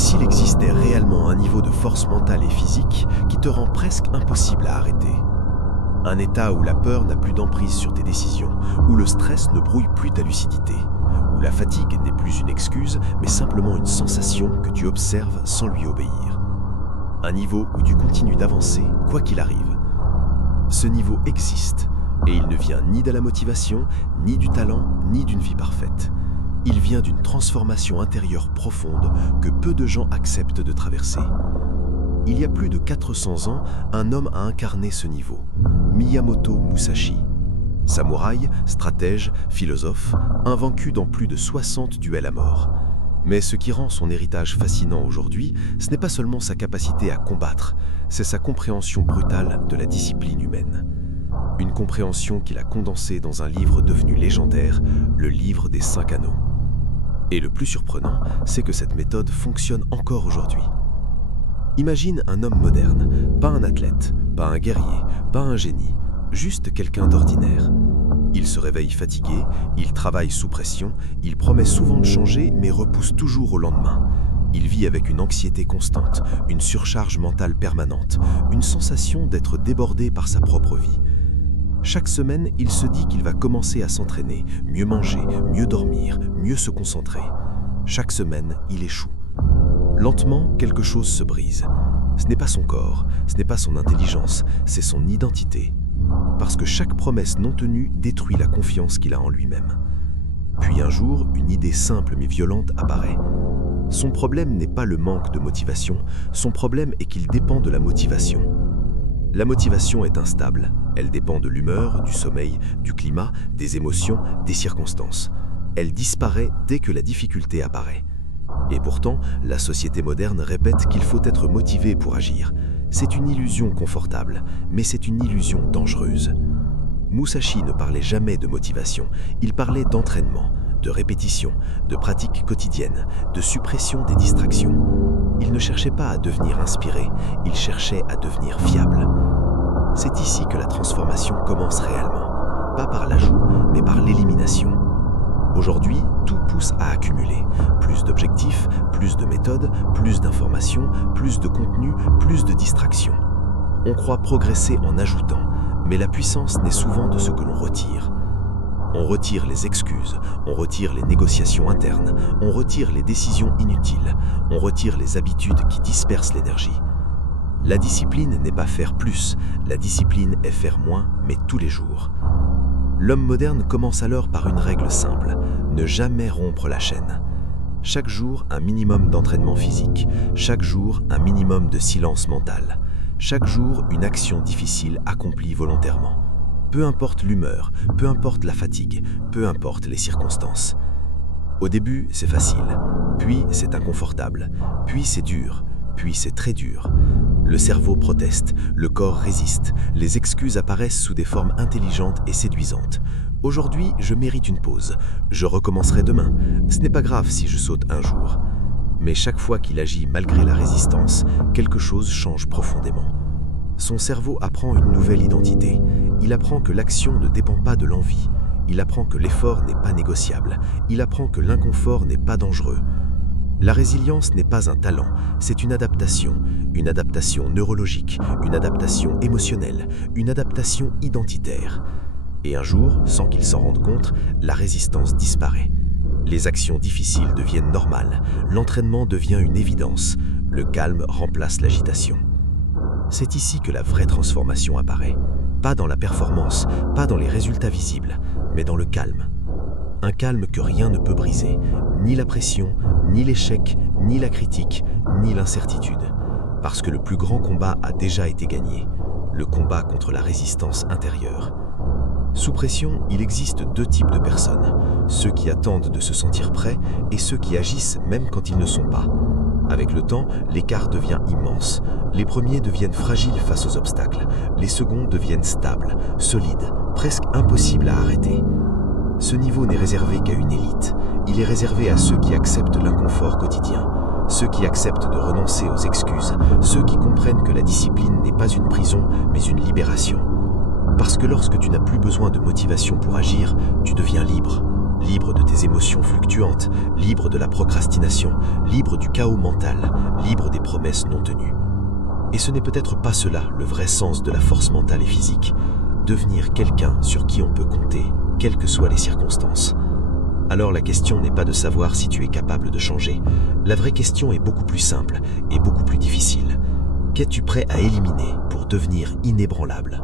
s'il existait réellement un niveau de force mentale et physique qui te rend presque impossible à arrêter? Un état où la peur n'a plus d'emprise sur tes décisions, où le stress ne brouille plus ta lucidité, où la fatigue n'est plus une excuse, mais simplement une sensation que tu observes sans lui obéir. Un niveau où tu continues d'avancer, quoi qu'il arrive. Ce niveau existe, et il ne vient ni de la motivation, ni du talent, ni d'une vie parfaite. Il vient d'une transformation intérieure profonde que peu de gens acceptent de traverser. Il y a plus de 400 ans, un homme a incarné ce niveau, Miyamoto Musashi. Samouraï, stratège, philosophe, invaincu dans plus de 60 duels à mort. Mais ce qui rend son héritage fascinant aujourd'hui, ce n'est pas seulement sa capacité à combattre, c'est sa compréhension brutale de la discipline humaine. Une compréhension qu'il a condensée dans un livre devenu légendaire, le livre des 5 anneaux. Et le plus surprenant, c'est que cette méthode fonctionne encore aujourd'hui. Imagine un homme moderne, pas un athlète, pas un guerrier, pas un génie, juste quelqu'un d'ordinaire. Il se réveille fatigué, il travaille sous pression, il promet souvent de changer mais repousse toujours au lendemain. Il vit avec une anxiété constante, une surcharge mentale permanente, une sensation d'être débordé par sa propre vie. Chaque semaine, il se dit qu'il va commencer à s'entraîner, mieux manger, mieux dormir, mieux se concentrer. Chaque semaine, il échoue. Lentement, quelque chose se brise. Ce n'est pas son corps, ce n'est pas son intelligence, c'est son identité. Parce que chaque promesse non tenue détruit la confiance qu'il a en lui-même. Puis un jour, une idée simple mais violente apparaît. Son problème n'est pas le manque de motivation, son problème est qu'il dépend de la motivation. La motivation est instable, elle dépend de l'humeur, du sommeil, du climat, des émotions, des circonstances. Elle disparaît dès que la difficulté apparaît. Et pourtant, la société moderne répète qu'il faut être motivé pour agir. C'est une illusion confortable, mais c'est une illusion dangereuse. Musashi ne parlait jamais de motivation, il parlait d'entraînement, de répétition, de pratique quotidienne, de suppression des distractions. Il ne cherchait pas à devenir inspiré, il cherchait à devenir fiable. C'est ici que la transformation commence réellement, pas par l'ajout, mais par l'élimination. Aujourd'hui, tout pousse à accumuler. Plus d'objectifs, plus de méthodes, plus d'informations, plus de contenu, plus de distractions. On croit progresser en ajoutant, mais la puissance naît souvent de ce que l'on retire. On retire les excuses, on retire les négociations internes, on retire les décisions inutiles, on retire les habitudes qui dispersent l'énergie. La discipline n'est pas faire plus, la discipline est faire moins, mais tous les jours. L'homme moderne commence alors par une règle simple, ne jamais rompre la chaîne. Chaque jour, un minimum d'entraînement physique, chaque jour, un minimum de silence mental, chaque jour, une action difficile accomplie volontairement. Peu importe l'humeur, peu importe la fatigue, peu importe les circonstances. Au début, c'est facile, puis c'est inconfortable, puis c'est dur, puis c'est très dur. Le cerveau proteste, le corps résiste, les excuses apparaissent sous des formes intelligentes et séduisantes. Aujourd'hui, je mérite une pause, je recommencerai demain, ce n'est pas grave si je saute un jour. Mais chaque fois qu'il agit malgré la résistance, quelque chose change profondément. Son cerveau apprend une nouvelle identité. Il apprend que l'action ne dépend pas de l'envie. Il apprend que l'effort n'est pas négociable. Il apprend que l'inconfort n'est pas dangereux. La résilience n'est pas un talent, c'est une adaptation neurologique, une adaptation émotionnelle, une adaptation identitaire. Et un jour, sans qu'il s'en rende compte, la résistance disparaît. Les actions difficiles deviennent normales, l'entraînement devient une évidence, le calme remplace l'agitation. C'est ici que la vraie transformation apparaît. Pas dans la performance, pas dans les résultats visibles, mais dans le calme. Un calme que rien ne peut briser, ni la pression, ni l'échec, ni la critique, ni l'incertitude. Parce que le plus grand combat a déjà été gagné, le combat contre la résistance intérieure. Sous pression, il existe deux types de personnes, ceux qui attendent de se sentir prêts et ceux qui agissent même quand ils ne sont pas. Avec le temps, l'écart devient immense. Les premiers deviennent fragiles face aux obstacles, les seconds deviennent stables, solides, presque impossibles à arrêter. Ce niveau n'est réservé qu'à une élite. Il est réservé à ceux qui acceptent l'inconfort quotidien, ceux qui acceptent de renoncer aux excuses, ceux qui comprennent que la discipline n'est pas une prison, mais une libération. Parce que lorsque tu n'as plus besoin de motivation pour agir, tu deviens libre. libre de tes émotions fluctuantes, libre de la procrastination, libre du chaos mental, libre des promesses non tenues. Et ce n'est peut-être pas cela le vrai sens de la force mentale et physique, devenir quelqu'un sur qui on peut compter, quelles que soient les circonstances. Alors la question n'est pas de savoir si tu es capable de changer. La vraie question est beaucoup plus simple et beaucoup plus difficile. Qu'es-tu prêt à éliminer pour devenir inébranlable ?